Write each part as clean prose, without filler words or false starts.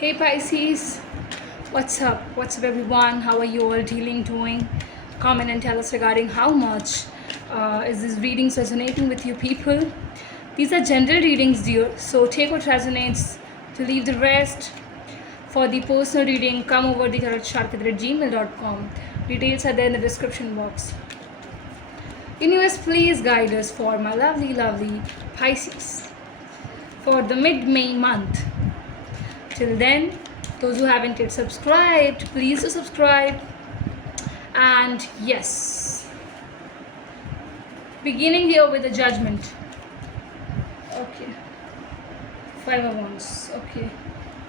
Hey Pisces, what's up? What's up everyone? How are you all doing? Comment and tell us regarding how much is this readings resonating with you people. These are general readings, dear. So take what resonates to leave the rest. For the personal reading, come over the tarotsharkitra@gmail.com. Details are there in the description box. Universe, please guide us for my lovely Pisces for the mid-May month. Till then, those who haven't yet subscribed, please do subscribe. And yes, beginning here with the Judgment. Okay, 5 of Wands. Okay,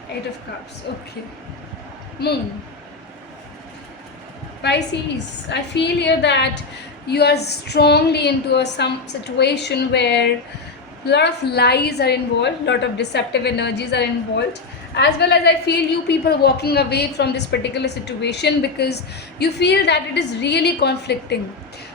8 of Cups. Okay, Moon. Pisces, I feel here that you are strongly into some situation where a lot of lies are involved, a lot of deceptive energies are involved, as well as I feel you people walking away from this particular situation because you feel that it is really conflicting.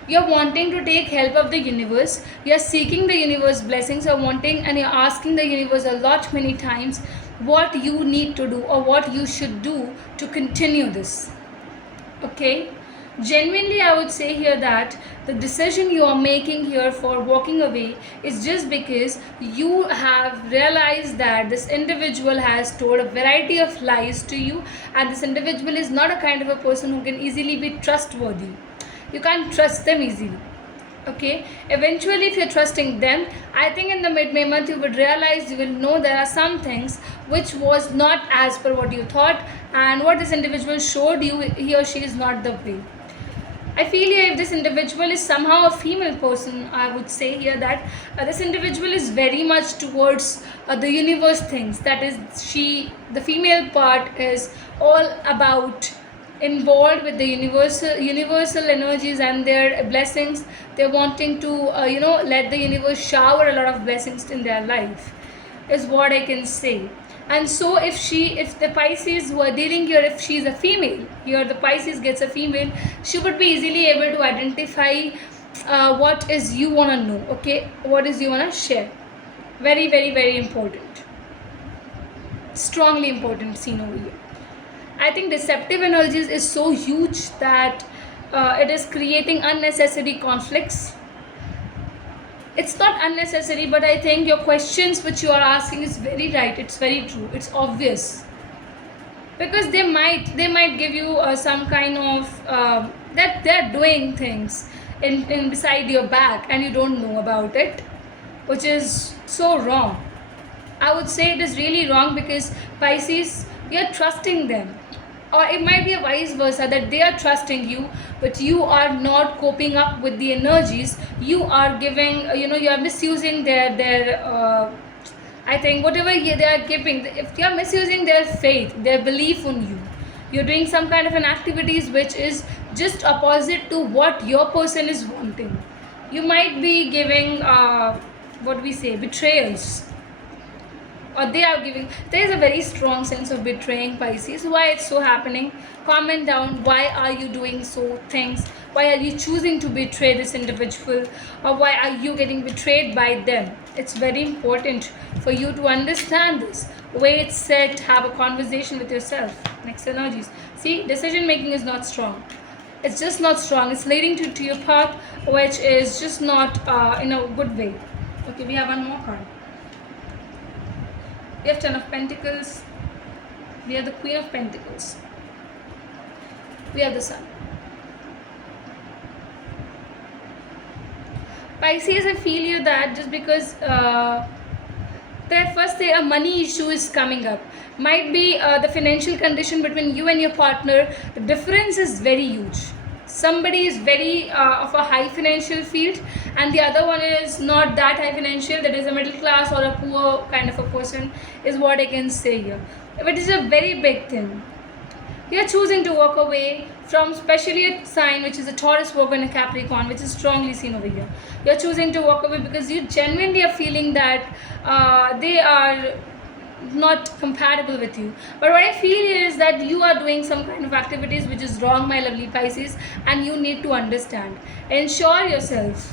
You're wanting to take help of the universe, you're seeking the universe blessings, you're wanting and you're asking the universe a lot many times what you need to do or what you should do to continue this. Okay, genuinely I would say here that the decision you are making here for walking away is just because you have realized that this individual has told a variety of lies to you, and this individual is not a kind of a person who can easily be trustworthy. You can't trust them easily. Okay, eventually if you're trusting them, I think in the mid-May month you would realize, you will know there are some things which was not as per what you thought, and what this individual showed you, he or she is not the way. I feel here if this individual is somehow a female person, I would say here that this individual is very much towards the universe things. That is, the female part is all about involved with the universal energies and their blessings. They're wanting to let the universe shower a lot of blessings in their life, is what I can say. And so if the Pisces who are dealing here, if she's a female, here the Pisces gets a female, she would be easily able to identify what is you want to know. Okay, what is you want to share. Very important, strongly important scene over here. I think deceptive energies is so huge that it is creating unnecessary conflicts. It's not unnecessary, but I think your questions which you are asking is very right. It's very true. It's obvious, because they might give you some kind of that they're doing things in beside your back and you don't know about it, which is so wrong. I would say it is really wrong, because Pisces, you're trusting them, or it might be a vice versa, that they are trusting you but you are not coping up with the energies. You are giving, you are misusing their I think whatever they are giving, if you are misusing their faith, their belief on you, you're doing some kind of an activities which is just opposite to what your person is wanting. You might be giving what we say, betrayals, or they are giving. There is a very strong sense of betraying Pisces. Why it's so happening? Comment down, why are you doing so things? Why are you choosing to betray this individual, or why are you getting betrayed by them? It's very important for you to understand this. Wait, sit, have a conversation with yourself. Next energies, see, decision making is not strong. It's just not strong. It's leading to your path which is just not in a good way. Okay, we have one more card. We have 10 of Pentacles. We have the Queen of Pentacles. We have the Sun. Pisces, I feel you that just because a money issue is coming up. Might be the financial condition between you and your partner. The difference is very huge. Somebody is very of a high financial field, and the other one is not that high financial, that is a middle class or a poor kind of a person, is what I can say here. But it is a very big thing. You are choosing to walk away from, especially a sign which is a Taurus, Virgo and a Capricorn, which is strongly seen over here. You are choosing to walk away because you genuinely are feeling that they are not compatible with you. But what I feel here is that you are doing some kind of activities which is wrong, my lovely Pisces, and you need to understand. Ensure yourself.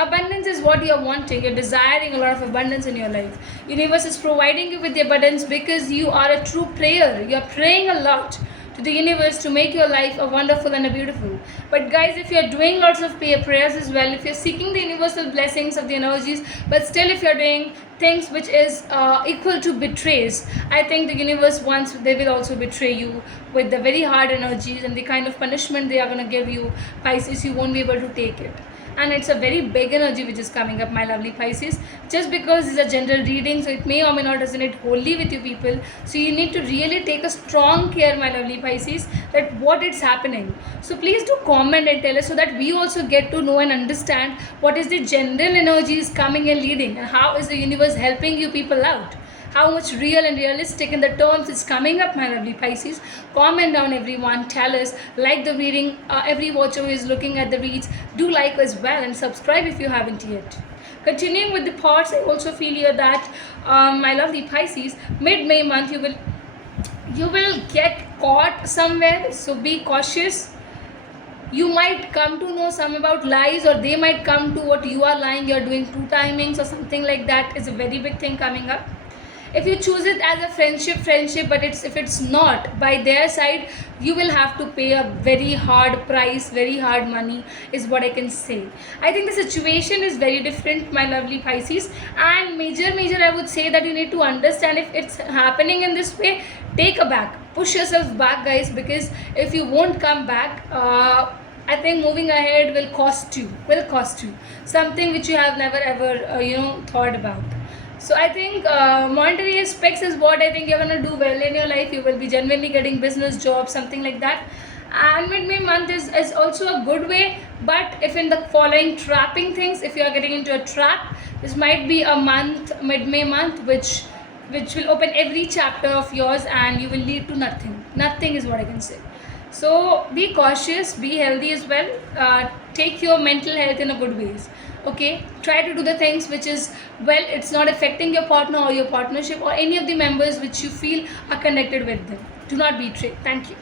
Abundance is what you're wanting. You're desiring a lot of abundance in your life. Universe is providing you with the abundance because you are a true prayer. You're praying a lot to the universe to make your life a wonderful and a beautiful. But guys, if you're doing lots of prayers as well, if you're seeking the universal blessings of the energies, but still if you're doing things which is equal to betrays, I think the universe wants, they will also betray you with the very hard energies and the kind of punishment they are going to give you, Pisces. You won't be able to take it. And it's a very big energy which is coming up, my lovely Pisces. Just because it's a general reading, so it may or may not resonate wholly with you people. So you need to really take a strong care, my lovely Pisces, that what is happening. So please do comment and tell us so that we also get to know and understand what is the general energies coming and leading, and how is the universe helping you people out. How much real and realistic in the terms is coming up, my lovely Pisces. Comment down everyone, tell us, like the reading, every watcher who is looking at the reads, do like as well and subscribe if you haven't yet. Continuing with the thoughts, I also feel here that my lovely Pisces, mid-May month you will get caught somewhere, so be cautious. You might come to know some about lies, or they might come to what you are lying, you're doing two timings or something like that is a very big thing coming up. If you choose it as a friendship, but if it's not by their side, you will have to pay a very hard price, very hard money is what I can say. I think the situation is very different, my lovely Pisces, and major I would say that you need to understand if it's happening in this way, take a back, push yourself back, guys, because if you won't come back, I think moving ahead will cost you something which you have never ever thought about. So I think monetary aspects is what I think you're going to do well in your life. You will be genuinely getting business, job, something like that. And mid-May month is also a good way. But if in the following trapping things, if you are getting into a trap, this might be a month, mid-May month, which will open every chapter of yours and you will lead to nothing. Nothing is what I can say. So be cautious, be healthy as well. Take your mental health in a good ways. Okay, try to do the things which is, well, it's not affecting your partner or your partnership or any of the members which you feel are connected with them. Do not betray. Thank you.